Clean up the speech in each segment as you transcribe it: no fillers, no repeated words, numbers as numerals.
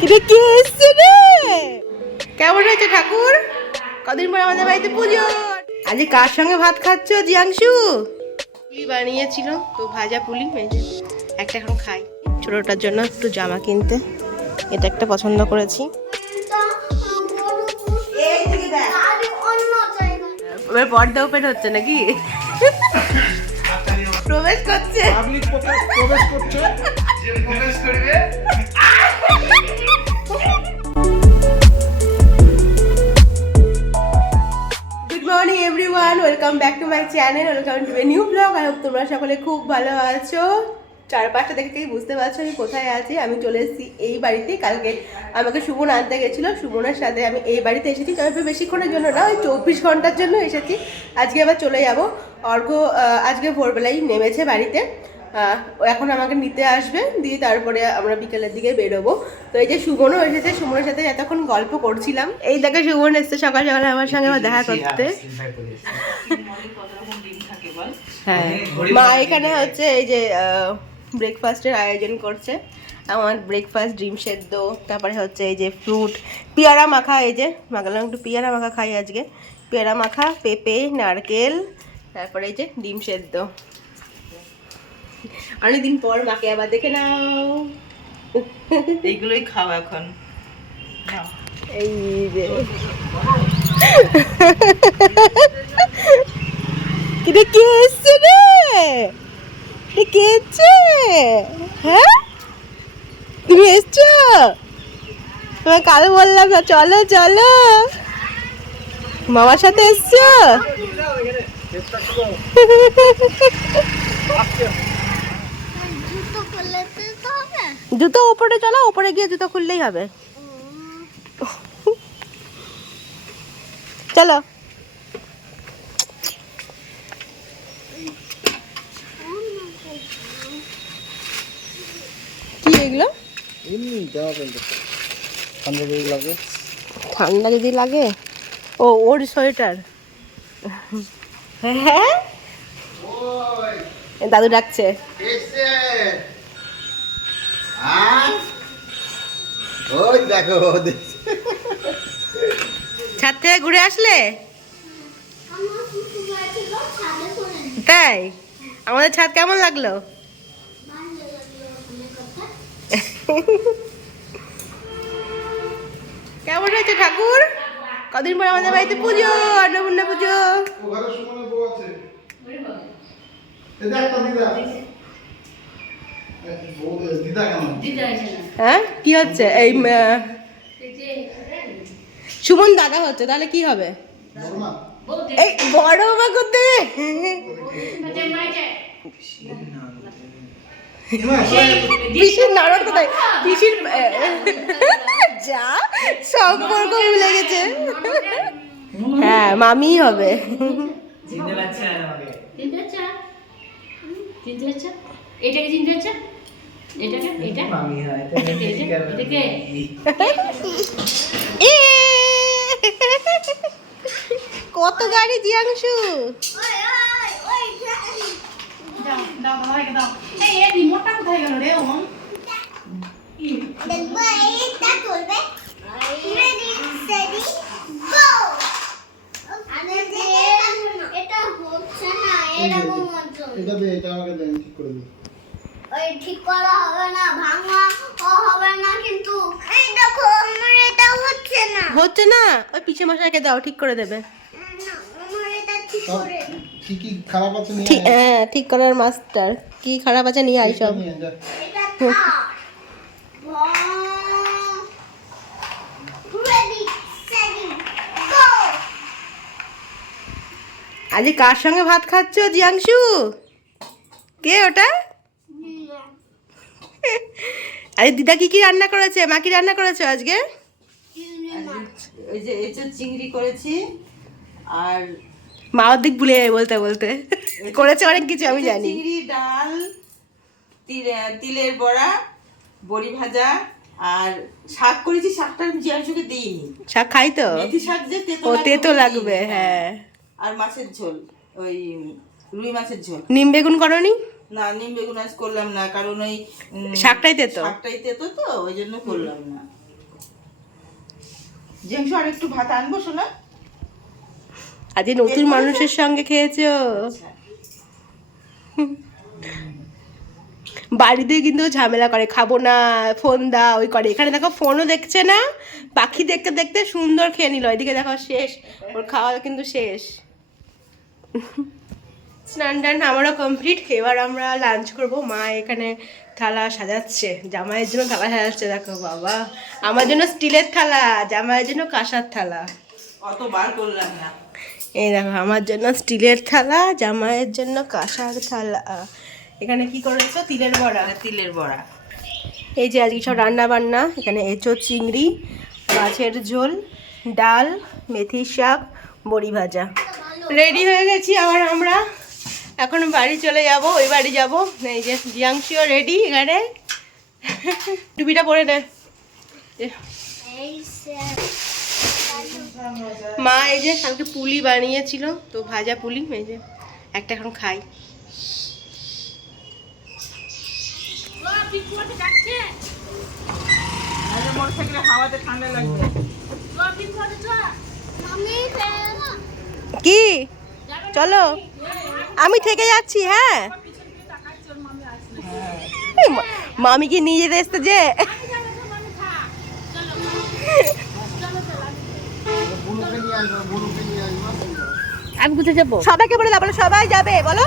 কিরে কে এসছে রে? কেমন হয়েছে ঠাকুর? কদিন পর আমাদের বাড়িতে পুজো। আজ কার সঙ্গে ভাত খাচ্ছ জিয়াংশু? পুলি বানিয়েছিল তো, ভাজা পুলি। এই যে একটা এখন খাই। ছোটটার জন্য একটু জামা কিনতে, এটা একটা পছন্দ করেছি। এবার পর্দা ওপেন হচ্ছে নাকি? প্রবেশ করছে। প্রবেশ করছে। যে প্রবেশ করবে good morning everyone, welcome back to my channel, welcome to a new blog. I hope তোমরা সকলে খুব ভালো আছো। চারপাশটা দেখে বুঝতে পারছো আমি কোথায় আছি। আমি চলে এসেছি এই বাড়িতে। কালকে আমাকে সুমন আনতে গেছিলো, সুমনের সাথে আমি এই বাড়িতে এসেছি। তবে বেশিক্ষণের জন্য না, ওই 24 ঘন্টার জন্য এসেছি। আজকে আবার চলে যাবো। অর্ঘ আজকে ভোরবেলায় নেমেছে বাড়িতে, ও এখন আমাকে নিতে আসবে, দিয়ে তারপরে আমরা বিকেলের দিকে বেরোবো। তো এই যে সুমনও এসেছে, সুমনের সাথে এতক্ষণ গল্প করছিলাম। এই দেখে সুমন এসছে সকাল সকালে আমার সঙ্গে আবার দেখা করতে। হ্যাঁ, মা এখানে হচ্ছে এই যে ব্রেকফাস্টের আয়োজন করছে। আমার ব্রেকফাস্ট ডিম সেদ্ধ, তারপরে হচ্ছে এই যে ফ্রুট, পেয়ারা মাখা। এই যে মাখালাম, একটু পেয়ারা মাখা খাই আজকে। পেয়ারা মাখা, পেঁপে, নারকেল, তারপরে এই যে ডিম সেদ্ধ। অনেকদিন পর মাকে আবার দেখে নাও। এইগুলোই খাও এখন। এই যে কিরে কে এসছে রে? কে এসছে? হ্যাঁ, তুমি এসছো? তোমার কাল বললাম না, চলো চলো। মামার সাথে এসছো? জুতো ওপরে, চলো ওপরে গিয়ে জুতো খুললেই হবে। চলো। কি এগুলো? এমনি দেওয়া বলতে ঠান্ডা যদি লাগে। ঠান্ডা যদি লাগে? ও, ওর সোয়েটার। হ্যাঁ, দাদু ডাকছে। ওই দেখো ছাদ থেকে ঘুরে আসলে? তাই? আমাদের ছাদ কেমন লাগলো? কেমন হয়েছে ঠাকুর? কদিন পর আমাদের বাড়িতে পুজো, অন্নপূর্ণা পুজো। ওখানে সুমনের বউ আছে। এই দেখ তো দিদা। দিদা কেমন? হ্যাঁ, কি হচ্ছে? এই সুমন দাদা হচ্ছে, তাহলে কি হবে? বড় মা? এই বড় মা করতে পিসির নাড়র কোথায়? পিসির যা সম্পর্ক ভুলে গেছে। হ্যাঁ, মামি হবে। চিনতে পারছে না আমাকে। এটাকে চিনতে পারছো? এটাকে, এটা মামি হয় তো এটাকে এ কত গাড়ি জিয়াংশু। দাও দাও ভাইকে দাও। এই রিমোটটা কোথায় গেল রে? ওম দেখবো এইটা করবে। রেডি সেটি গো। আরে যে এটা হচ্ছে না, এরকম হচ্ছে। এটা দে, এটা আমাকে দেন, ঠিক করে দিই। ওই ঠিক করা হবে না, ভাঙা হবে না কিন্তু। এই দেখো আমার এটা হচ্ছে না। হচ্ছে না? ওই পিছে মশাইকে দাও, ঠিক করে দেবে। না, আমার এটা ঠিক করে। কি কি খারাপ আছে নিয়ে ঠিক, হ্যাঁ, ঠিক করার মাস্টার। কি খারাপ আছে নিয়ে আই সব। নিয়ে যা। এটা থাক। রেডি সেটি গো। আজ কার সঙ্গে ভাত খাচ্ছ জিয়াংশু? কে ওটা? আরে দিদা কি কি রান্না করেছে? মা কি রান্না করেছে আজকে? ওই যে এঁচোড় চিংড়ি করেছি, আর মা অর্ধেক ভুলে যায় বলতে বলতে। করেছে অনেক কিছু, আমি এঁচোড় জানি। চিংড়ি, ডাল, তিলের বড়া, বড়ি ভাজা, আর শাক করেছি। শাকটা আমি জিয়াংশুকে দিইনি। শাক খাই তো। মেথি শাক যে ও, তেতো ওটা লাগবে, দিইনি। হ্যাঁ। আর মাছের ঝোল, ওই রুই মাছের ঝোল। নিম বেগুন করনি? না, নিম বেগুন আজ করলাম না, কারণ ওই শাকটাই তেতো। শাকটাই তেতো তো, ওই জন্য করলাম না। জিয়াংশু আর একটু ভাত আনবো শোনা? আজকে নতুন মানুষের সঙ্গে খেয়েছো। আচ্ছা। বাড়িতে কিন্তু ও ঝামেলা করে, খাবো না, ফোন দাও, ওই করে। এখানে দেখো ফোনও দেখছে না, পাখি দেখতে দেখতে সুন্দর খেয়ে নিল। এদিকে দেখো শেষ, ওর খাওয়া কিন্তু শেষ। স্নান টান আমারও কমপ্লিট। এবার আমরা লাঞ্চ করব। মা এখানে থালা সাজাচ্ছে, জামাইয়ের জন্য থালা সাজাচ্ছে। দেখো বাবা, আমার জন্য স্টিলের থালা, জামাইয়ের জন্য কাঁসার থালা। অত বার করলাম না। এই দেখো, আমার জন্য স্টিলের থালা, জামাইয়ের জন্য কাঁসার থালা। এখানে কি করেছো? তিলের বড়া। তিলের বড়া। এই যে আজকে সব রান্না বান্না। এখানে এঁচোড় চিংড়ি, মাছের ঝোল, ডাল, মেথি শাক, বড়ি ভাজা। রেডি হয়ে গেছি আবার আমরা। এখন বাড়ি চলে যাব, ওই বাড়ি যাব। এই যে জিয়াংশিও রেডি এখানে। টুপিটা পরে নে। এই স্যার মা এই যে কালকে পুলি বানিয়েছিল, তো ভাজা পুলি, এই যে একটা এখন খাই। মোটরসাইকেলে হাওয়াতে ঠান্ডা লাগবে। মামি ফেলা কি চলো, আমি থেকে যাচ্ছি। হ্যাঁ, মামিকে নিয়ে যেতে এসছে যে। আমি কোথায় যাবো? সবাইকে বলে দাও, বলো সবাই যাবে, বলো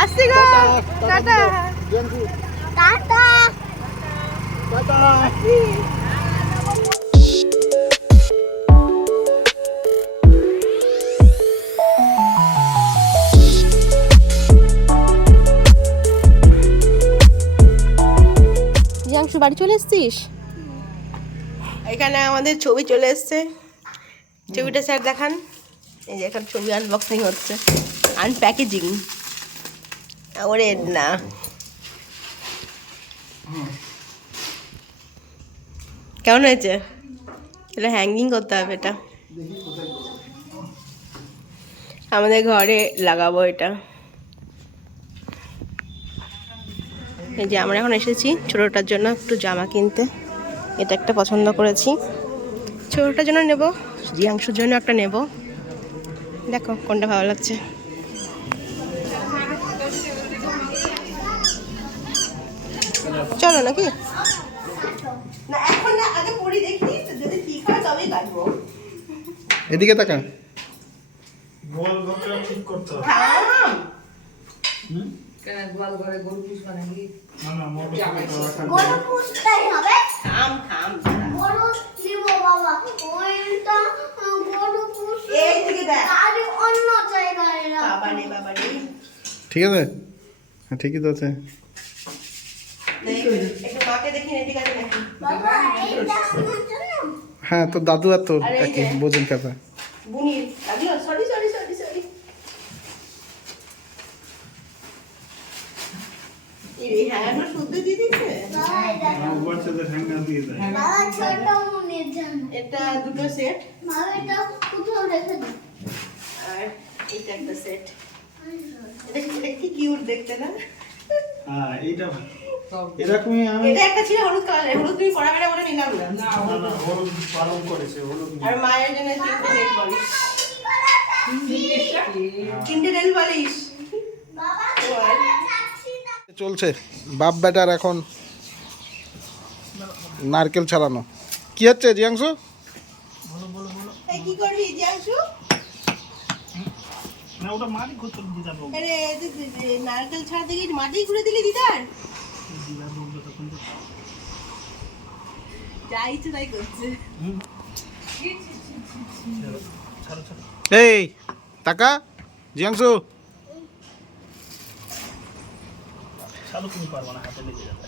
আসছি গো। টাটা। টাটা জিয়াংশু বাড়ি চলে এসছিস? এখানে আমাদের ছবি চলে এসছে। ছবিটা স্যার দেখান। এই যে এখন ছবি আনবক্সিং হচ্ছে, আনপ্যাকেজিং। ওরে না, কেমন হয়েছে? এটা হ্যাঙ্গিং করতে হবে, এটা আমাদের ঘরে লাগাবো এটা। এই যে আমরা এখন এসেছি ছোটোটার জন্য একটু জামা কিনতে। এটা একটা পছন্দ করেছি, ছোটোটার জন্য নেব, জিয়াংশুর জন্য একটা নেব। দেখো কোনটা ভালো লাগছে। চলো নাকি? না এখন না, আগে পড়ি দেখি, যদি ঠিক হয় তবেই কাটবো। এদিকে তাকা। বল ঘরটা ঠিক করতে হবে। কেন গোয়াল ঘরে গরু পুষবা নাকি? না না, মোটর গরু পুষতেই হবে। থাম থাম। গরু নিব বাবা, ওইটা গরু পুষতে এই দিকে দেখ। আর অন্য জায়গায় বাবা রাখ। রে বাবা রে। ঠিক আছে? হ্যাঁ ঠিকই তো আছে। একটু মাকে দেখি, ঠিক আছে নাকি? বাবা এইটা আমার জন্য। হ্যাঁ, তো দাদু আর তোর আরে এই একই যে। বোঝেন কথা। বুনির লাগলো। Sorry sorry sorry sorry. এই হ্যাঁ না, শুদ্ধ দিয়ে দিচ্ছে। বাবা এটা বাচ্চাদের হ্যাঙ্গার দিয়ে দেয়। বাবা ছোট মনের জন্য। এটা দুটো সেট, বাবা এটা কোথাও রেখে দাও। আর এটা একটা সেট। এটা কি কিউট দেখতে না? হ্যাঁ, এইটা এরকমই আমি এটা একটা ছিল হলুদ কালারের, হলুদ তুমি পরাবে না বলে নিলাম না। না না হলুদ পালন করেছে, হলুদ আর মায়ের জন্য তিনটে নেল পলিশ, তিনটে নেল পলিশ। বাবা আর চলছে। বাপ বেটার এখন নারকেল ছাড়ানো। কি হচ্ছে জিয়াংশু? এই কি করবি জিয়াংশু? না, ওটা মাটি করতে দিতে যাবো। আরে নারকেল ছাড়া দেখি মাটি ঘুরে দিলি দিদার। যা ইচ্ছে তাই করছে। এই টাকা জিয়াংশু চালু তুমি পারবো না, হাতে লেগে যাবে।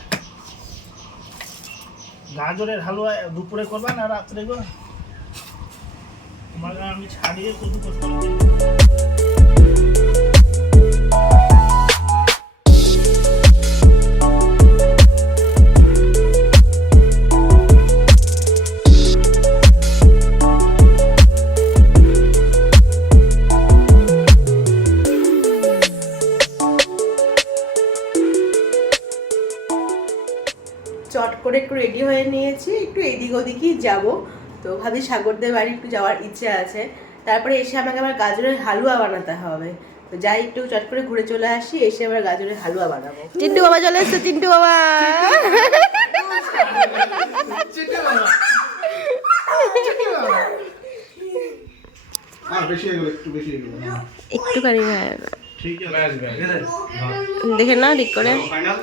গাজরের হালুয়া দুপুরে করবা না রাত্রে গো? তোমাকে আমি ছাড়িয়ে কত কষ্ট করে চট করে একটু রেডি হয়ে নিয়েছি, একটু এদিক ওদিকই যাব। তো ভাবি সাগরদের বাড়ি একটু যাওয়ার ইচ্ছে আছে, তারপরে এসে আমাকে আবার গাজরের হালুয়া বানাতে হবে। তো যাই একটু চট করে ঘুরে চলে আসি, এসে আবার গাজরের হালুয়া বানাবো। চিন্টু বাবা চলে এসছে, চিন্টু বাবা। বেশি হয়ে গেল, একটু বেশি হয়ে গেল। একটুখানি ভাই ঠিক আছে দেখে না ঠিক করে, ফাইনাল।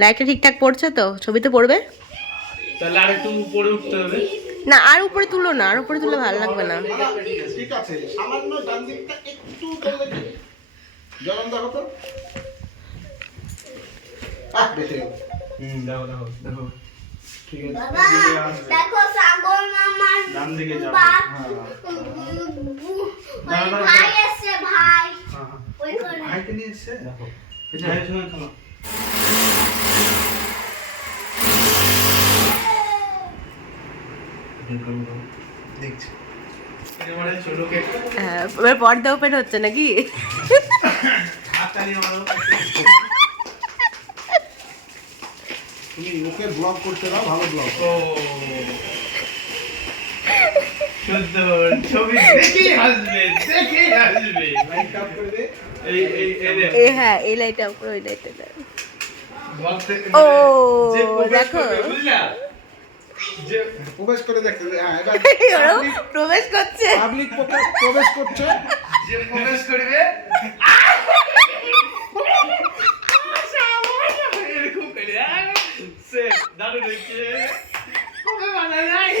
লাইটটা ঠিকঠাক পড়ছে তো? ছবি তো পড়বে তাহলে আর একটু উপরে উঠতে হবে। না, আর উপরে তুলো না, আর উপরে তুলে ভালো লাগবে না। ঠিক আছে, সামান্য ডান দিকটা একটু করলে কি গরম দেখো তো। বেশি হয়ে গেল। দেখো দেখো দেখো ঠিক আছে। বাবা দেখো সাগর মামার ডান দিকে যাও। ওই ভাই এসছে, ভাই ওই করে ভাইকে নিয়ে এসছে। দেখো এটা ভাই শুনে খাও। দেখছি এবারে ছোট কেক হ্যাঁ, এবার পর্দা ওপেন হচ্ছে নাকি? হাততালি মারো। তুমি ওকে ব্লগ করতে দাও, ভালো ব্লগ। ও সুন্দর ছবি দেখে হাসবে, দেখে হাসবে। লাইট আপ করে দে। এই এই এই দে। এই হ্যাঁ, এই লাইটটা উপরে, ওই লাইটটা দাও। ব্লগ থেকে ও, যে প্রবেশ দেখো। করবে, বুঝলা? যে প্রবেশ করে দেখতে দে। হ্যাঁ, এবার ওরাও প্রবেশ করছে। পাবলিক প্রবেশ করছে। যে প্রবেশ করবে এরকম করে সে দারুণ হয়েছে। কবে বানায় নাই?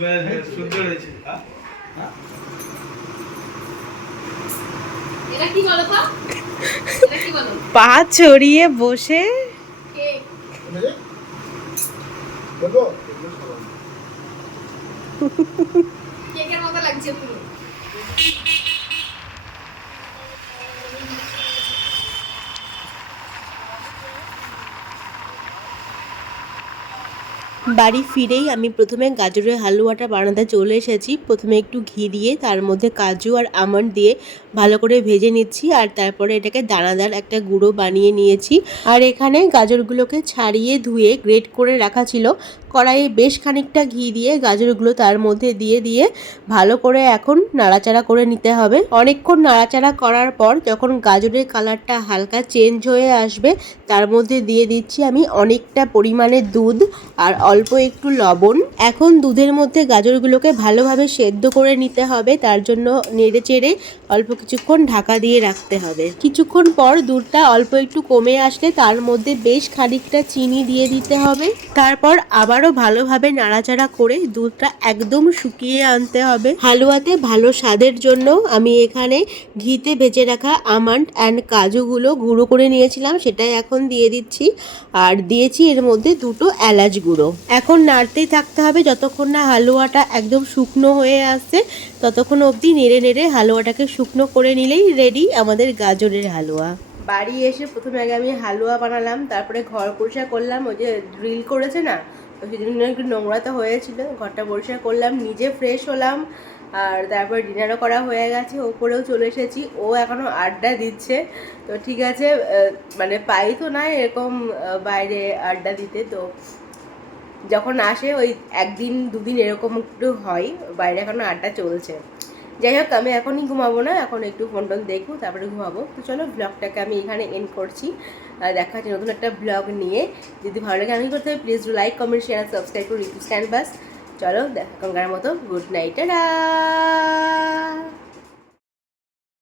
বেশ বেশ সুন্দর হয়েছে। এটা কি বলো তো? এটা কি বলো? পা ছড়িয়ে বসে কেক। দেখো কেকের মতো লাগছে পুরো। বাড়ি ফিরেই আমি প্রথমে গাজরের হালুয়াটা বানাতে চলে এসেছি। প্রথমে একটু ঘি দিয়ে তার মধ্যে কাজু আর আমন্ড দিয়ে ভালো করে ভেজে নিচ্ছি, আর তারপরে এটাকে দানাদার একটা গুঁড়ো বানিয়ে নিয়েছি। আর এখানে গাজরগুলোকে ছাড়িয়ে ধুয়ে গ্রেট করে রাখা ছিল। কড়াইয়ে বেশ খানিকটা ঘি দিয়ে গাজরগুলো তার মধ্যে দিয়ে দিয়ে ভালো করে এখন নাড়াচাড়া করে নিতে হবে। অনেকক্ষণ নাড়াচাড়া করার পর যখন গাজরের কালারটা হালকা চেঞ্জ হয়ে আসবে, তার মধ্যে দিয়ে দিচ্ছি আমি অনেকটা পরিমাণে দুধ আর অল্প একটু লবণ। এখন দুধের মধ্যে গাজরগুলোকে ভালোভাবে সেদ্ধ করে নিতে হবে, তার জন্য নেড়ে চেড়ে অল্প কিছুক্ষণ ঢাকা দিয়ে রাখতে হবে। কিছুক্ষণ পর দুধটা অল্প একটু কমে আসলে তার মধ্যে বেশ খানিকটা চিনি দিয়ে দিতে হবে। তারপর আবারও ভালোভাবে নাড়াচাড়া করে দুধটা একদম শুকিয়ে আনতে হবে। হালুয়াতে ভালো স্বাদের জন্য আমি এখানে ঘিতে ভেজে রাখা আমন্ড অ্যান্ড কাজুগুলো গুঁড়ো করে নিয়েছিলাম, সেটাই এখন দিয়ে দিচ্ছি। আর দিয়েছি এর মধ্যে দুটো এলাচ গুঁড়ো। এখন নাড়তেই থাকতে হবে যতক্ষণ না হালুয়াটা একদম শুকনো হয়ে আসছে, ততক্ষণ অবধি নেড়ে নেড়ে হালুয়াটাকে শুকনো করে নিলেই রেডি আমাদের গাজরের হালুয়া। বাড়ি এসে প্রথমে আগে আমি হালুয়া বানালাম, তারপরে ঘর পরিষ্কার করলাম। ওই যে ড্রিল করেছে না, তো সেই জন্য একটু নোংরা তো হয়েছিল, ঘরটা পরিষ্কার করলাম, নিজে ফ্রেশ হলাম। আর তারপর ডিনারও করা হয়ে গেছে, ওপরেও চলে এসেছি। ও এখনও আড্ডা দিচ্ছে। তো ঠিক আছে, মানে পাই তো না এরকম বাইরে আড্ডা দিতে, তো যখন আসে ওই একদিন দুদিন এরকম একটু হয়, বাইরে এখনও আড্ডা চলছে। যাই হোক, আমি এখনই ঘুমাবো না, এখন একটু ফোন টোন দেখবো, তারপরে ঘুমাবো। তো চলো ব্লগটাকে আমি এখানে এন্ড করছি। দেখা হচ্ছে নতুন একটা ব্লগ নিয়ে। যদি ভালো লাগে আমি করতে হবে, please do like, comment, share, subscribe করুন রিকু স্ট্যান্ড বাস। চলো এখনকার মতো গুড নাইট, টাটা।